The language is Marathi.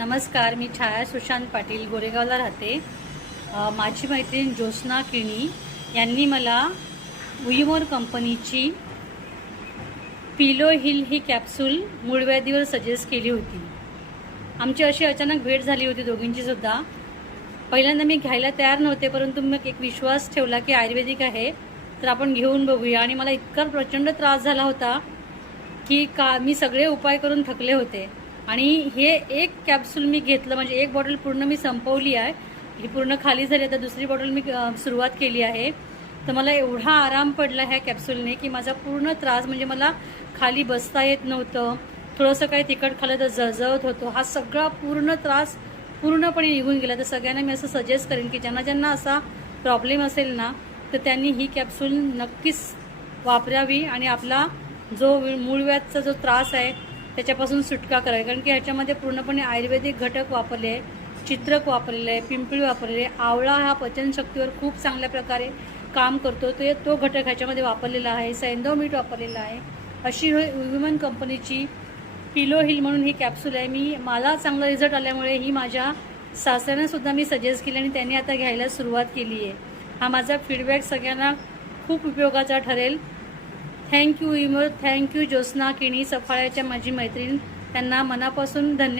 नमस्कार, मी छाया सुशांत पाटील गोरेगावला राहते। माझी मैत्रीण ज्योत्स्ना किणी यांनी मला उईमोर कंपनीची पिलो हिल ही कॅप्सूल मूळव्याधीवर सजेस्ट केली होती। आमची अशी अचानक भेट झाली होती दोघींची सुद्धा। पहिल्यांदा मी घ्यायला तयार नव्हते, परंतु मग एक विश्वास ठेवला की आयुर्वेदिक आहे तर आपण घेऊन बघूया। आणि मला इतका प्रचंड त्रास झाला होता की मी सगळे उपाय करून थकले होते आणि हे एक कॅप्सूल मी घेतलं, म्हणजे एक बॉटल पूर्ण मी संपवली आहे। ही पूर्ण खाली झाली, आता दुसरी बॉटल मी सुरुवात केली आहे। तर मला एवढा आराम पडला ह्या कॅप्सूलने की माझा पूर्ण त्रास, म्हणजे मला खाली बसता येत नव्हतं, थोडंसं काही तिखट खाल्लं तर जळजळत होतो, हा सगळा पूर्ण त्रास पूर्णपणे निघून गेला। तर सगळ्यांना मी असं सजेस्ट करेन की ज्यांना असा प्रॉब्लेम असेल ना, तर त्यांनी ही कॅप्सूल नक्कीच वापरावी आणि आपला जो मूळव्याधचा जो त्रास आहे त्याच्यापासून सुटका करावी। कारण की ह्याच्यामध्ये पूर्णपणे आयुर्वेदिक घटक वापरले आहे, चित्रक वापरलेलं आहे, पिंपळी वापरलेले आहे, आवळा हा पचनशक्तीवर खूप चांगल्या प्रकारे काम करतो, तो घटक ह्याच्यामध्ये वापरलेला आहे, सैंधव मीठ वापरलेलं आहे। अशी वुमन कंपनीची पिलो हिल म्हणून ही कॅप्सूल आहे। मला चांगला रिझल्ट आल्यामुळे ही माझ्या सासऱ्यांना सुद्धा मी सजेस्ट केली आणि त्यांनी आता घ्यायला सुरुवात केली आहे। हा माझा फीडबॅक सगळ्यांना खूप उपयोगाचा ठरेल। थँक्यू उईमोर, थँक्यू ज्योत्स्ना किणी सफाळ्याच्या माझी मैत्रीण, त्यांना मनापासून धन्यवाद।